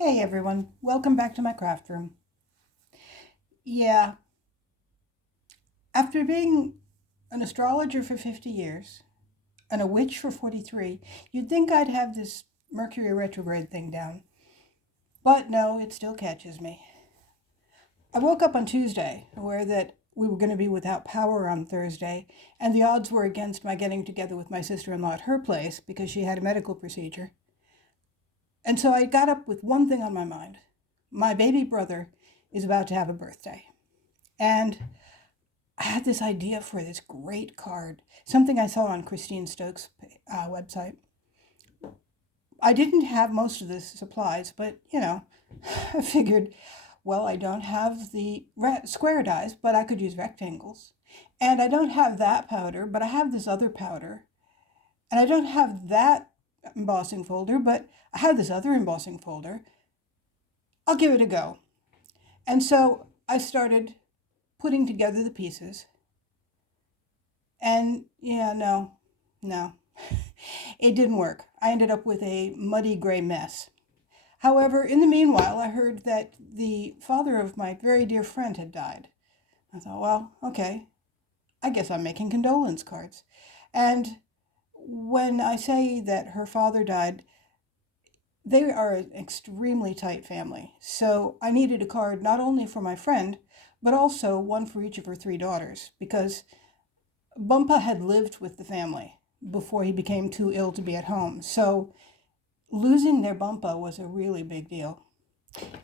Hey everyone, welcome back to my craft room. Yeah, after being an astrologer for 50 years and a witch for 43, you'd think I'd have this Mercury retrograde thing down. But no, it still catches me. I woke up on Tuesday aware that we were going to be without power on Thursday, and the odds were against my getting together with my sister in law at her place because she had a medical procedure. And so I got up with one thing on my mind. My baby brother is about to have a birthday. And I had this idea for this great card, something I saw on Christine Stokes' website. I didn't have most of the supplies, but I figured, well, I don't have the square dies, but I could use rectangles. And I don't have that powder, but I have this other powder. And I don't have that embossing folder, but I have this other embossing folder. I'll give it a go. And so I started putting together the pieces. And no, it didn't work. I ended up with a muddy gray mess. However, in the meanwhile, I heard that the father of my very dear friend had died. I thought, well, okay, I guess I'm making condolence cards. And when I say that her father died, they are an extremely tight family. So I needed a card not only for my friend, but also one for each of her three daughters, because Bumpa had lived with the family before he became too ill to be at home. So losing their Bumpa was a really big deal.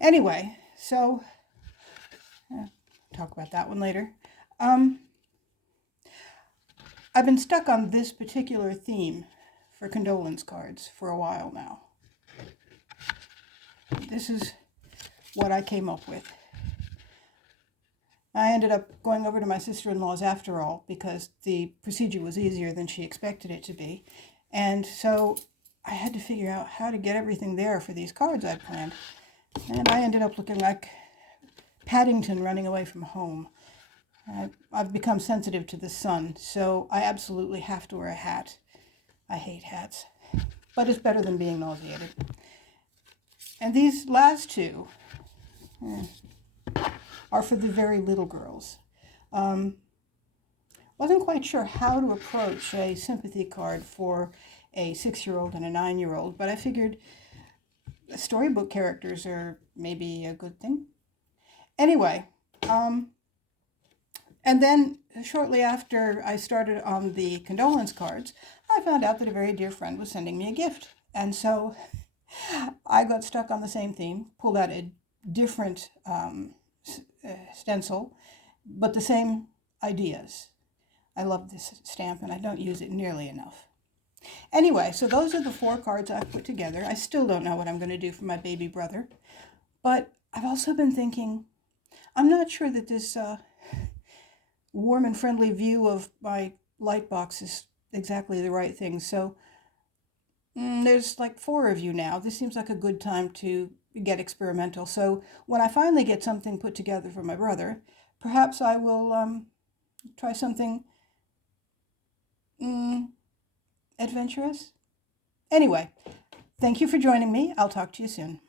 Anyway, so talk about that one later. I've been stuck on this particular theme for condolence cards for a while now. This is what I came up with. I ended up going over to my sister-in-law's after all because the procedure was easier than she expected it to be. And so I had to figure out how to get everything there for these cards I'd planned. And I ended up looking like Paddington running away from home. I've become sensitive to the sun, so I absolutely have to wear a hat. I hate hats, but it's better than being nauseated. And these last two are for the very little girls. Wasn't quite sure how to approach a sympathy card for a 6-year-old and a 9-year-old, but I figured storybook characters are maybe a good thing. Anyway, and then shortly after I started on the condolence cards, I found out that a very dear friend was sending me a gift. And so I got stuck on the same theme, pulled out a different stencil, but the same ideas. I love this stamp and I don't use it nearly enough. Anyway, so those are the 4 cards I've put together. I still don't know what I'm going to do for my baby brother, but I've also been thinking, I'm not sure that this warm and friendly view of my light box is exactly the right thing. So there's like 4 of you now. This seems like a good time to get experimental. So when I finally get something put together for my brother, perhaps I will try something adventurous. Anyway, thank you for joining me. I'll talk to you soon.